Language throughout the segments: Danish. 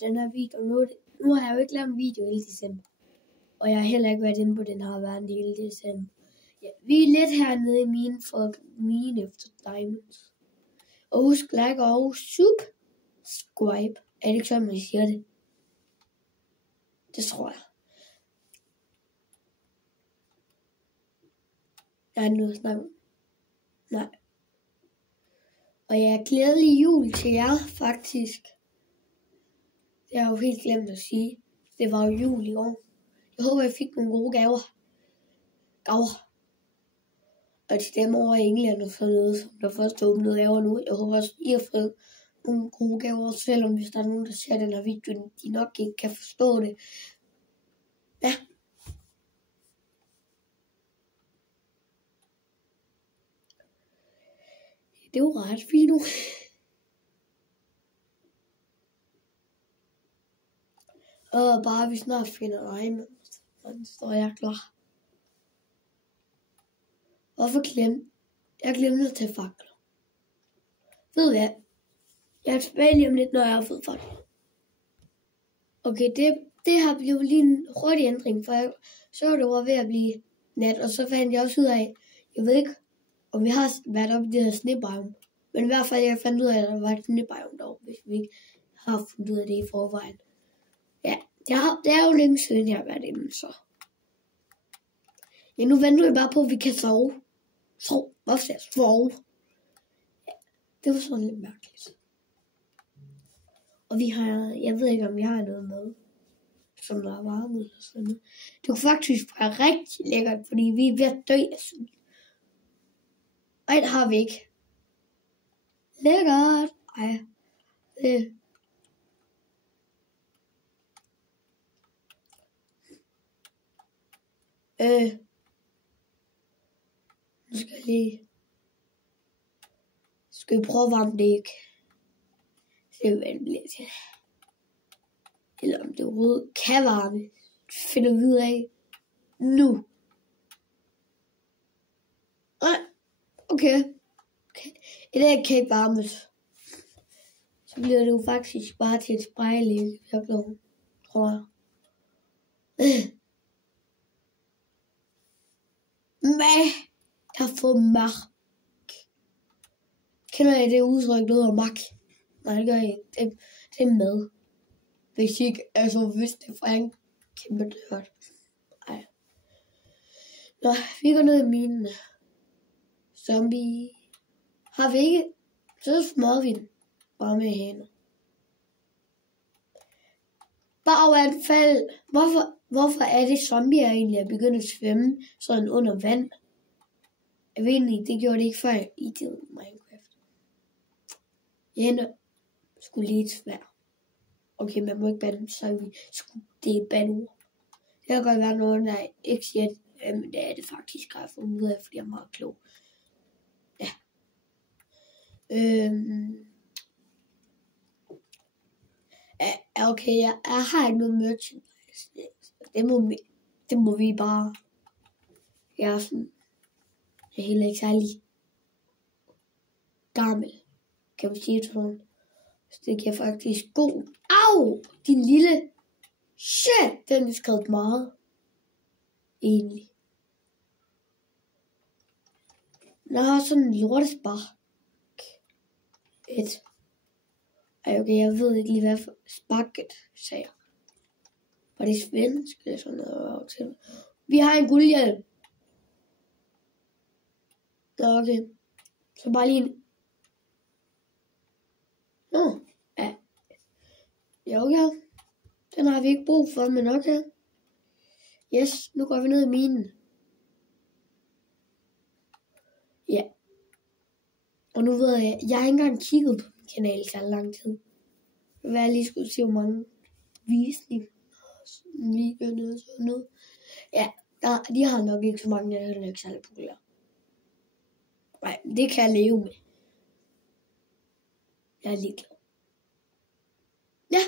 den her video. Nu har jeg jo ikke lavet en video hele december. Og jeg har heller ikke været inde på den her verden hele december. Ja, vi er lidt hernede i mine efter diamonds. Og husk like og subscribe. Er det ikke sådan, man siger det? Det tror jeg. Jeg har noget at snakke om. Nej. Og jeg er glædelig jul til jer, faktisk. Det har jeg jo helt glemt at sige. Det var jo jul i år. Jeg håber, jeg fik nogle gode gaver. Og til dem over i England og sådan noget, som der først åbnede gaver nu. Jeg håber også, I har fået nogle gode gaver, selvom hvis der er nogen, der ser den her video, de nok ikke kan forstå det. Ja. Det er jo ret fint nu. Og bare vi snart finder dig, så står jeg klar. Hvorfor jeg glemte at tage fakler. Ved hvad? Jeg er tilbage lige om lidt, når jeg har fået fakler. Okay, det har blevet lige en hurtig ændring, for jeg så det var ved at blive nat, og så fandt jeg også ud af, jeg ved ikke, om vi har været oppe i det her snebiome, men i hvert fald jeg fandt ud af, at der var et snebiome deroppe, hvis vi ikke har fundet ud af det i forvejen. Ja, det er jo længe siden, jeg har været inde, så. Ja, nu venter jeg bare på, at vi kan sove. Hvorfor skal jeg sove? Ja, det var sådan lidt mærkeligt. Og jeg ved ikke, om vi har noget med, som der er varme eller sådan noget. Det kunne faktisk være rigtig lækkert, fordi vi er ved at dø af sult. Ej, det har vi ikke. Lækkert. Ej, nu skal jeg lige. Skal vi prøve at varme det ikke? Se hvad det bliver til. Eller om det overhovedet kan varme. Det finder vi ud af nu. Okay. I dag kan ikke varmes. Så bliver det jo faktisk bare til et spejl i virkeligheden, tror jeg. Men jeg har fået mak. Kender I det udtryk, der hedder mak? Nej, det gør jeg ikke. Det er mad. Hvis ikke, hvis det er fra en kæmpe dørt. Ej. Nå, vi går ned i minen. Zombie. Har vi ikke? Så smadrer vi den. Bare med hænder. Baganfald. Hvorfor er det zombier egentlig at begynde at svømme sådan under vand? Jeg ved ikke, det gjorde det ikke før i det Minecraft. Hænder skulle lige svær. Okay, man må ikke bande, så det er bandord. Det kan godt være noget, der ikke siger, men det er det faktisk, har jeg fundet ud af, fordi jeg er meget klog. Ja. Okay, jeg har ikke noget merchandise. Det må vi bare. Jeg er sådan. Jeg er heller ikke særlig gammel, kan man sige sådan. Så det giver faktisk god. Au! Din lille. Shit, den er skrevet meget. Egentlig. Jeg har sådan en lortespark. Okay, jeg ved ikke lige, hvad for sparket sagde jeg. Var det svensk eller sådan noget? Vi har en guldhjelm. Okay. Så bare lige en. Ja. Ja, okay. Den har vi ikke brug for, men okay. Yes, nu går vi ned i minen. Ja. Og nu ved jeg har ikke engang kigget på min kanal så lang tid. Hvad jeg lige skulle se, hvor mange visninger videoer og sådan noget. Ja, de har nok ikke så mange, der er ikke særlig populære. Nej, det kan jeg leve med. Jeg er ligeglad. Ja.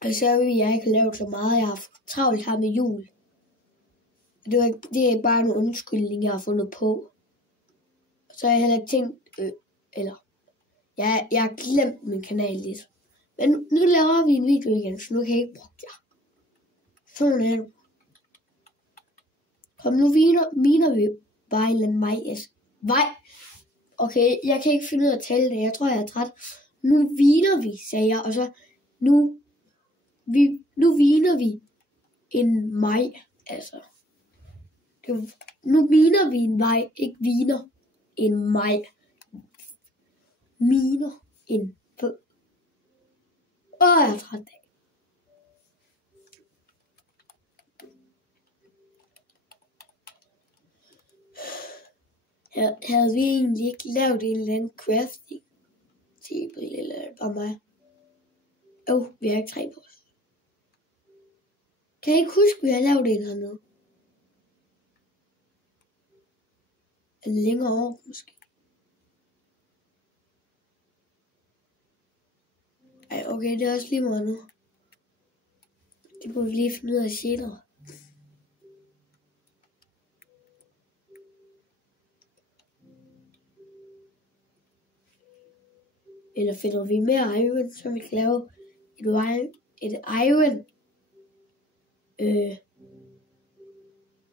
Og så vil jeg ikke lave så meget. Jeg har travlt her med jul. Det er ikke bare en undskyldning, jeg har fundet på. Så har jeg heller ikke tænkt, Eller, jeg har glemt min kanal lidt. Men nu laver vi en video igen, så nu kan jeg ikke bruge jer. Sådan er det. Kom, nu miner vi Vejland Majs. Okay, jeg kan ikke finde ud af at tale det. Jeg tror, jeg er træt. Nu viner vi, sagde jeg. Og så, nu viner vi en maj. Altså, nu miner vi en vej, ikke viner en maj. Miner en. Jeg er træt af. Havde vi egentlig ikke lavet en eller anden crafting table, eller bare mig? Vi har ikke 3 på os. Kan jeg ikke huske, vi har lavet en hernede? En længere år, måske. Okay, det er også lige meget nu. Det må vi lige finde ud af senere. Eller finder vi mere iron, så vi kan lave et iron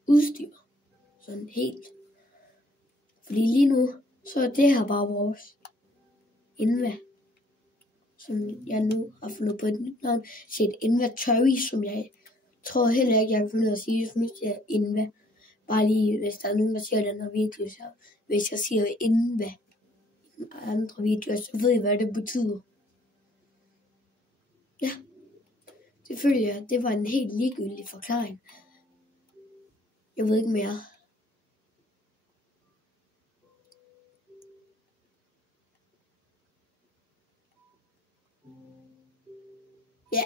udstyr. Sådan helt. Fordi lige nu, så er det her bare vores Inva. Som jeg nu har fundet på et nyt navn. Så et inventory, som jeg tror heller ikke, jeg kan finde ud af at sige, som jeg er Inva. Bare lige, hvis der er nogen, der siger den her video, så hvis jeg siger Inva i andre videoer, så ved I, hvad det betyder. Ja, det føler jeg, det var en helt ligegyldig forklaring. Jeg ved ikke mere. Ja,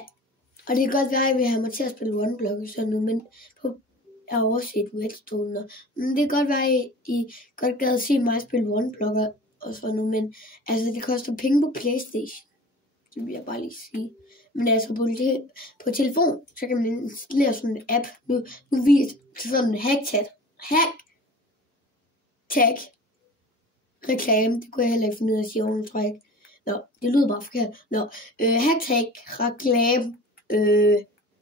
og det kan godt være, at jeg vil have mig til at spille OneBlock og sådan noget, men jeg har overset Redstone. Men det kan godt være, at I godt gad at se mig spille OneBlock og sådan noget, men altså det koster penge på PlayStation. Det vil jeg bare lige sige. Men altså på telefon, så kan man installere sådan en app. Nu viser sådan en hashtag reklame. Det kunne jeg heller ikke finde ud af at sige ordentligt, tror jeg ikke. Det lyder bare forkert. Hashtag reklame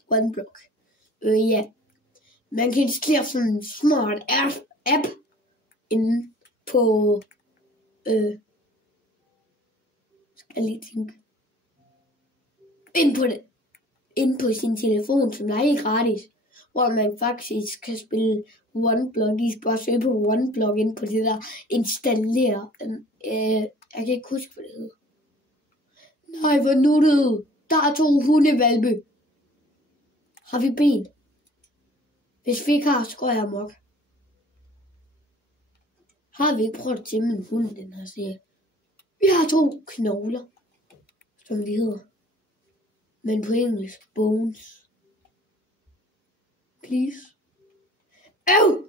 OneBlock. Ja. Man kan installere sådan en smart app inde på skal jeg lige tænke. Inde på sin telefon, som er helt gratis, hvor man faktisk kan spille OneBlock. I skal bare søge på OneBlock inde på det der installere. Jeg kan ikke huske, hvad det hedder. Nej, hvor nuttet. Der er 2 hundevalpe. Har vi ben? Hvis vi ikke har, så går jeg amok. Har vi ikke prøvet at tæmme en hund, den her serie? Vi har 2 knogler, som de hedder. Men på engelsk, bones. Please.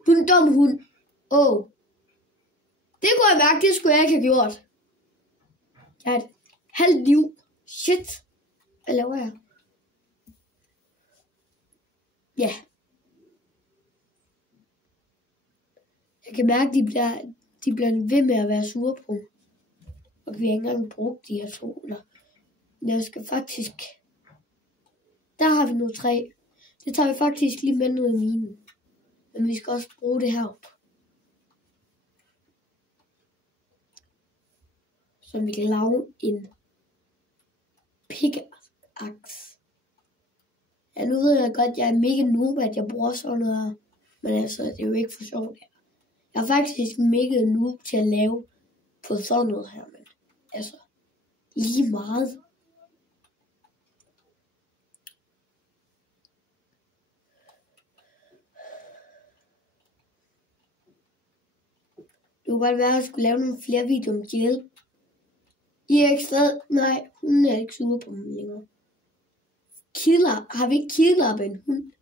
Du er en dum hund. Det kunne jeg mærke, det skulle jeg ikke have gjort. Jeg har et halvt liv. Shit. Hvad laver jeg? Ja. Jeg kan mærke, de bliver ved med at være sure på mig. Og vi har ikke engang brugt de her 2. Jeg skal faktisk. Der har vi nu 3. Det tager vi faktisk lige med ud af minen. Men vi skal også bruge det heroppe. Så vi kan lave en pickaxe. Ja, nu ved jeg godt, jeg er mega noob, at jeg bruger sådan noget her. Men altså, det er jo ikke for sjovt her. Jeg er faktisk mega noob til at lave på sådan noget her, men altså, lige meget. Det kunne godt være, at jeg skulle lave nogle flere videoer om Jill. I er ikke stadig. Nej, hun er ikke sur på mig længere. Har vi ikke kidnappet en hund?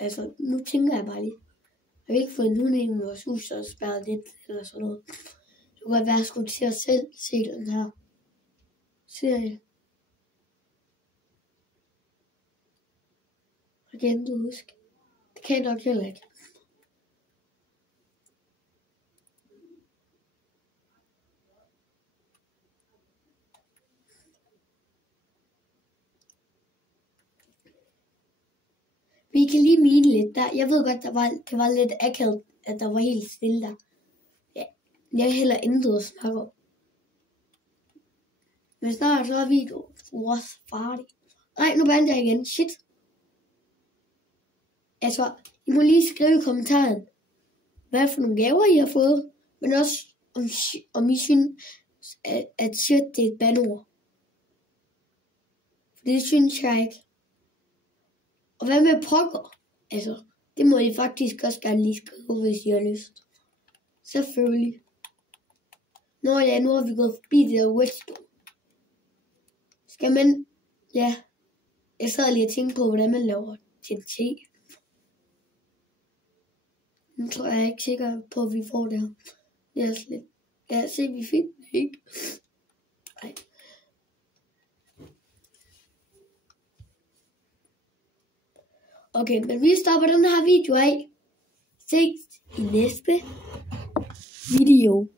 Altså, nu tænker jeg bare lige. Har vi ikke fået en hund ind i vores hus og spærret lidt eller sådan noget? Det kunne godt være, at jeg skulle til at selv se den her serie. Og kan du huske? Det kan jeg nok heller ikke. Vi kan lige mine lidt der. Jeg ved godt, det var lidt akavet, at der var helt stille der. Ja, jeg heller intet at snakke om. Men snart så er videoen også færdig. Nej, nu bandt jeg igen. Shit. Altså, I må lige skrive i kommentaren, hvad for nogle gaver I har fået, men også om I synes, at shit det er et bandord. For det synes jeg ikke. Og hvad med pokker? Altså, det må I faktisk også gerne lige skrive, hvis I har lyst. Selvfølgelig. Nu har vi gået forbi det der Weststone. Skal man... Ja. Jeg sad lige og tænkte på, hvordan man laver TNT. Nu tror jeg ikke sikker på, at vi får det her. Det er slet... Lad os se, vi finder det ikke. Nej. Okay, men vi stopper den her video af. Ses i næste video.